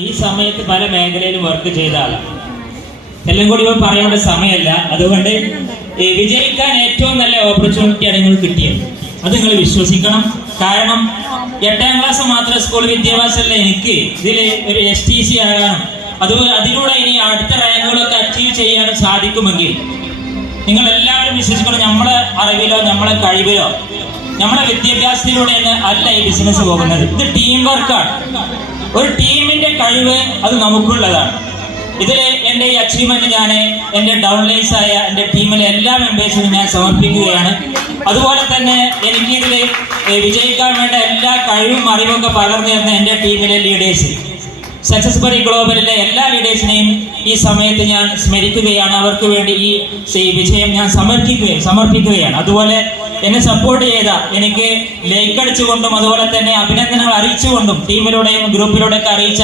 ഈ സമയത്ത് പല മേഖലയിലും വർക്ക് ചെയ്ത ആളാണ്. എല്ലാം കൂടി ഇവ പറയേണ്ട സമയമല്ല. അതുകൊണ്ട് വിജയിക്കാൻ ഏറ്റവും നല്ല ഓപ്പർച്യൂണിറ്റിയാണ് നിങ്ങൾക്ക് കിട്ടിയത്. അത് നിങ്ങൾ വിശ്വസിക്കണം. കാരണം 8ാം ക്ലാസ് മാത്രം സ്കൂൾ വിദ്യാഭ്യാസമല്ല എനിക്ക് ഇതിൽ ഒരു STC ആകാനും അതുപോലെ അതിലൂടെ ഇനി അടുത്ത റാങ്കുകളൊക്കെ അച്ചീവ് ചെയ്യാനും സാധിക്കുമെങ്കിൽ നിങ്ങൾ എല്ലാവരും വിശ്വസിക്കണം. നമ്മളെ അറിവിലോ നമ്മളെ കഴിവിലോ നമ്മളെ വിദ്യാഭ്യാസത്തിലൂടെ അല്ല ഈ ബിസിനസ് പോകുന്നത്. ഇത് ടീം വർക്കാണ്. ഒരു ടീമിന്റെ കഴിവ് അത് നമുക്കുള്ളതാണ്. ഇതിൽ എൻ്റെ ഈ അച്ചീവ്മെന്റ് ഞാൻ എൻ്റെ ഡൗൺലൈൻസ് ആയ എൻ്റെ ടീമിലെ എല്ലാ മെമ്പേഴ്സിനും ഞാൻ സമർപ്പിക്കുകയാണ്. അതുപോലെ തന്നെ എനിക്കിതിൽ വിജയിക്കാൻ വേണ്ട എല്ലാ കഴിവും അറിവൊക്കെ പകർന്നു തരുന്ന എൻ്റെ ടീമിലെ ലീഡേഴ്സ്, സക്സസ്ബറി ഗ്ലോബലിലെ എല്ലാ ലീഡേഴ്സിനെയും ഈ സമയത്ത് ഞാൻ സ്മരിക്കുകയാണ്. അവർക്ക് വേണ്ടി ഈ വിജയം ഞാൻ സമർപ്പിക്കുകയാണ്. അതുപോലെ എന്നെ സപ്പോർട്ട് ചെയ്ത, എനിക്ക് ലൈക്ക് അടിച്ചുകൊണ്ടും അതുപോലെ തന്നെ അഭിനന്ദനങ്ങൾ അറിയിച്ചുകൊണ്ടും ടീമിലൂടെയും ഗ്രൂപ്പിലൂടെയൊക്കെ അറിയിച്ച